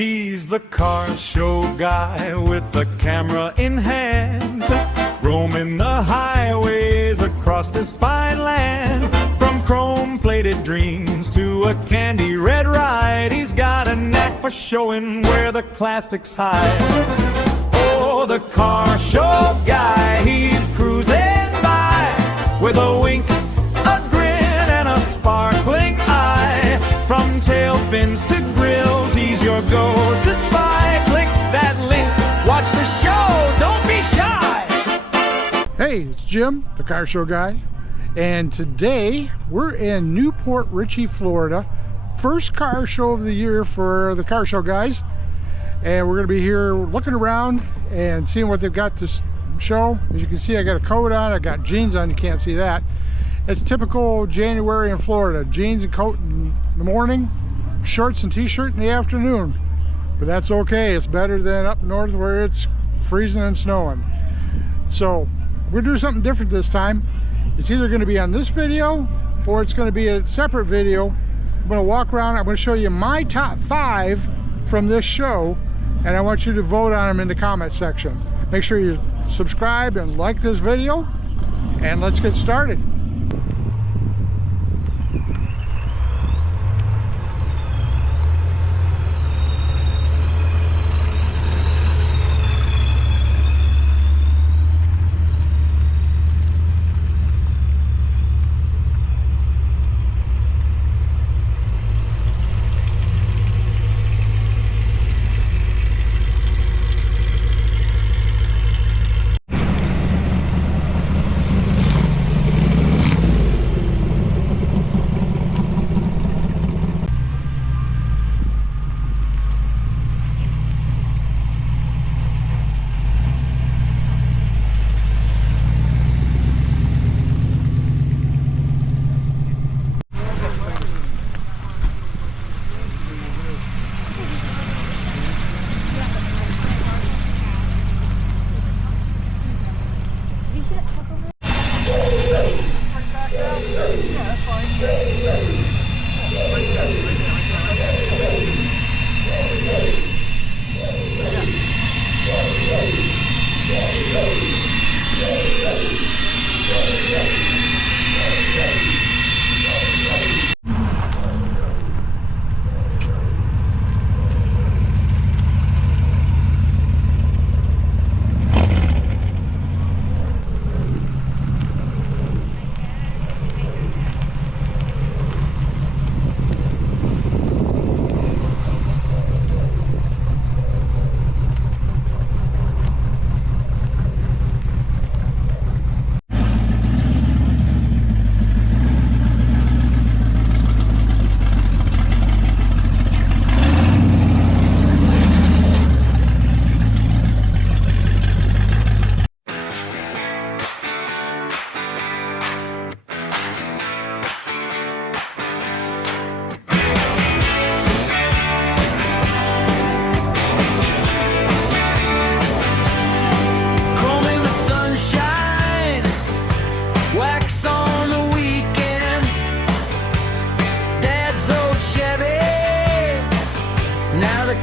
He's the car show guy with the camera in hand, roaming the highways across this fine land. From chrome-plated dreams to a candy red ride, he's got a knack for showing where the classics hide. Oh, the car show guy, he's cruising by with a wink, a grin, and a sparkling eye. From tail fins to grills, he's your go-to spy. Click that link, watch the show, don't be shy. Hey, it's Jim, the car show guy, and today we're in Newport Richey, Florida. First car show of the year for the car show guys, and we're going to be here looking around and seeing what they've got to show. As you can see, I got a coat on, I got jeans on, you can't see that. It's typical January in Florida. Jeans and coat in the morning, shorts and t-shirt in the afternoon. But that's okay, it's better than up north where it's freezing and snowing. So we're gonna do something different this time. It's either gonna be on this video or it's gonna be a separate video. I'm gonna walk around, I'm gonna show you my top 5 from this show, and I want you to vote on them in the comment section. Make sure you subscribe and like this video, and let's get started.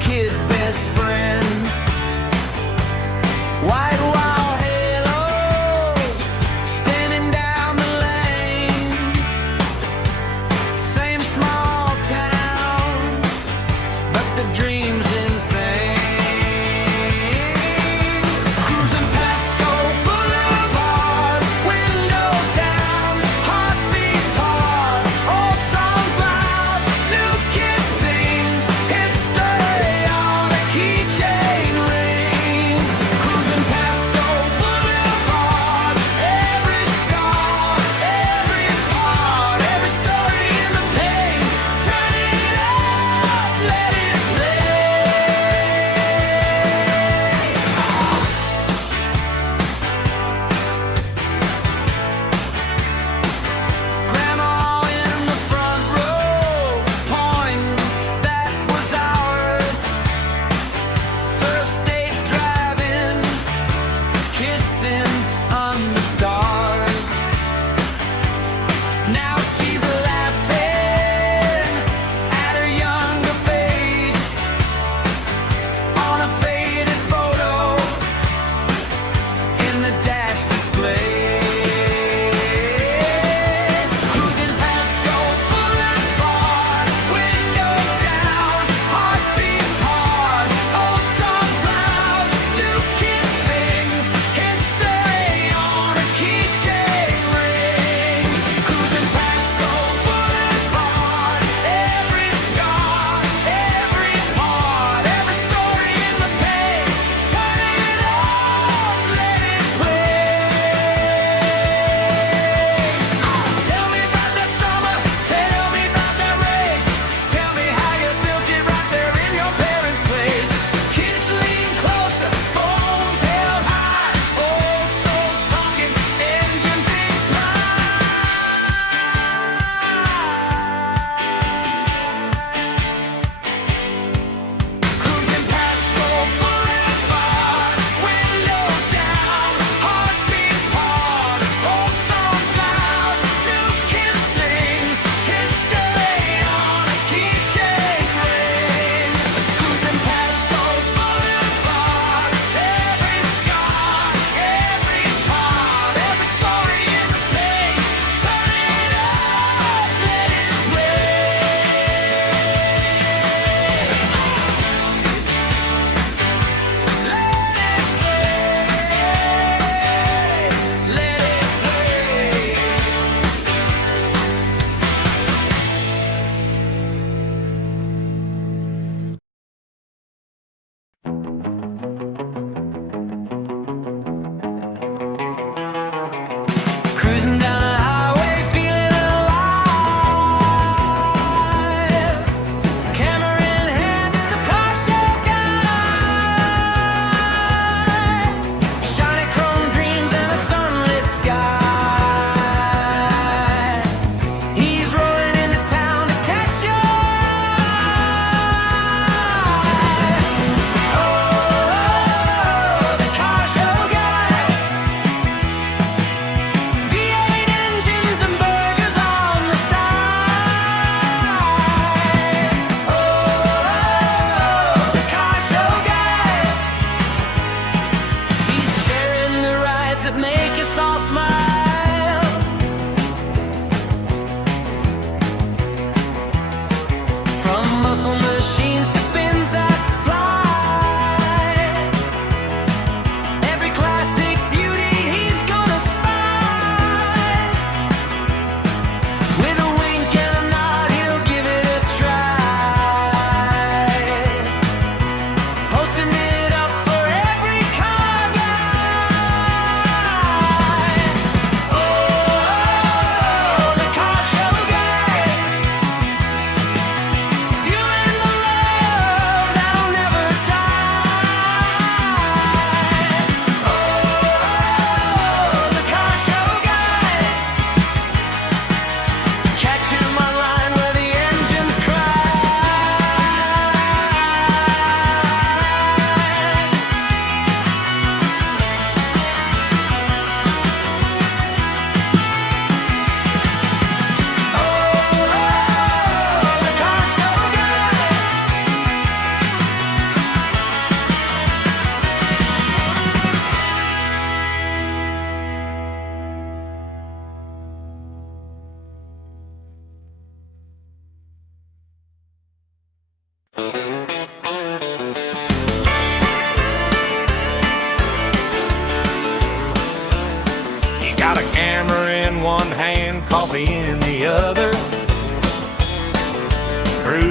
Kid's best friend. White wall halos spinning down the lane. Same small town, but the dream's insane. Cruising Pasco Boulevard, windows down, heartbeats hard, old songs loud, new kids sing history on a key.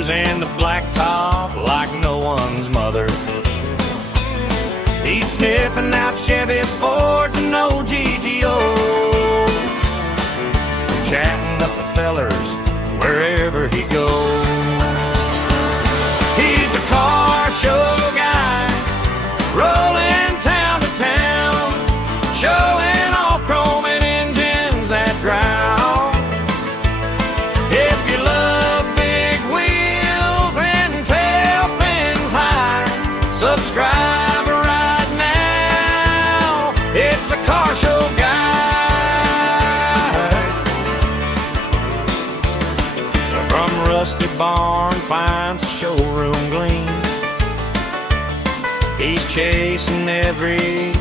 using the blacktop like no one's mother. He's sniffing out Chevys, Fords, and old GTOs, chatting up the fellers wherever he goes. He's a car show guy, rolling town to town, showing off chrome and engines that growl. If you love big wheels and tail fins high, subscribe right now. It's the Car Show Guy. From rusty barn finds a showroom gleam. He's chasing every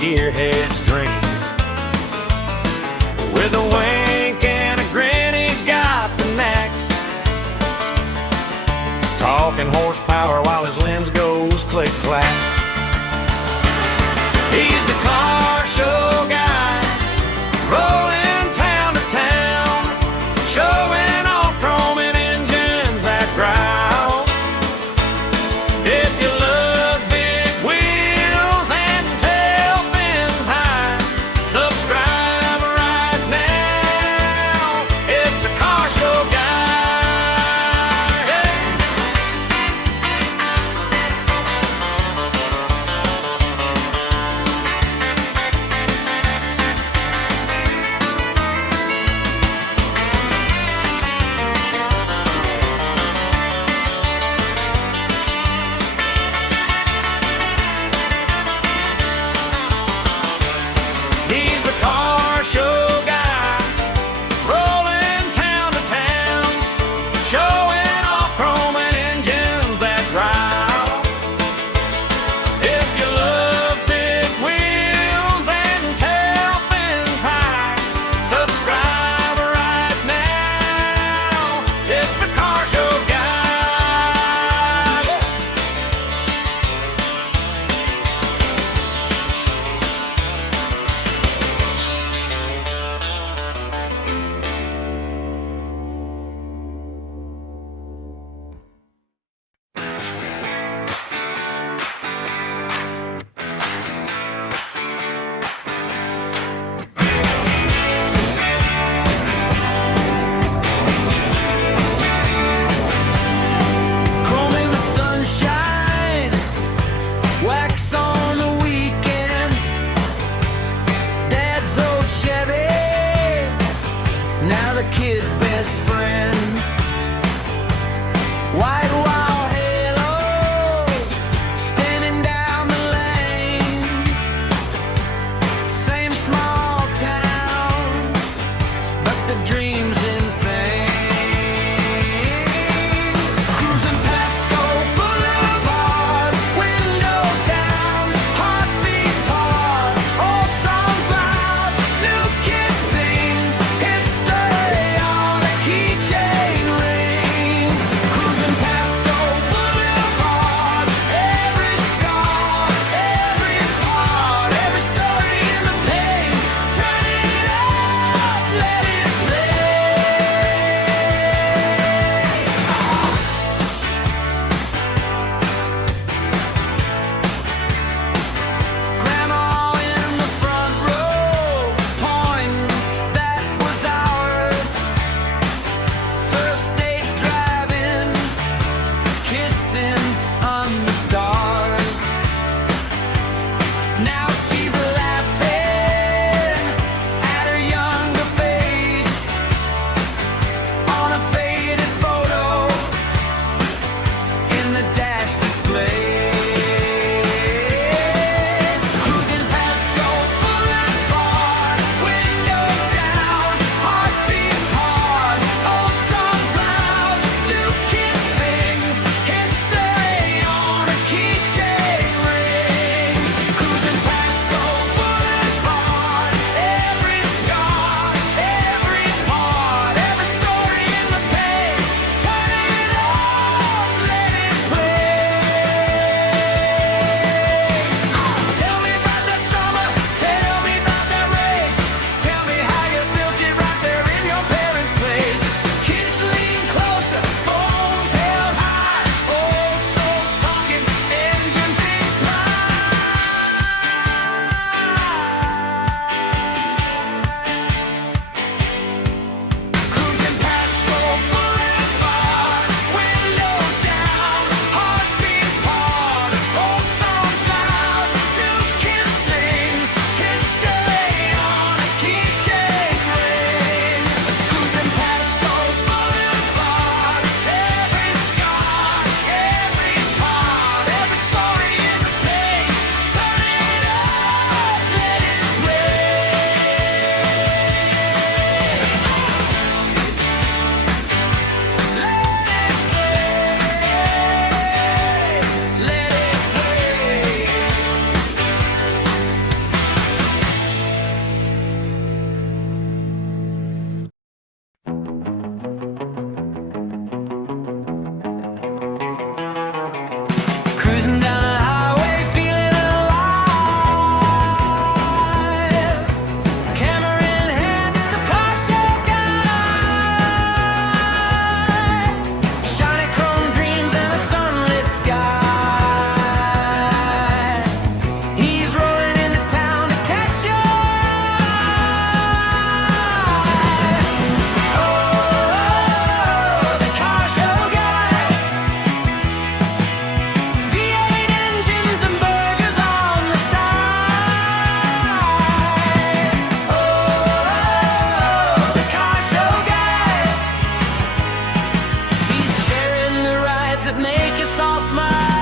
gearhead's dream. With a wink and a grin, he's got the knack, talking horsepower while his lens goes click-clack. He's the car show guy, rolling town to town, showing off chrome and engines that growl. If you love big wheels and tail fins high, subscribe right now. It's the Car Show Guy. Hey. that make us all smile.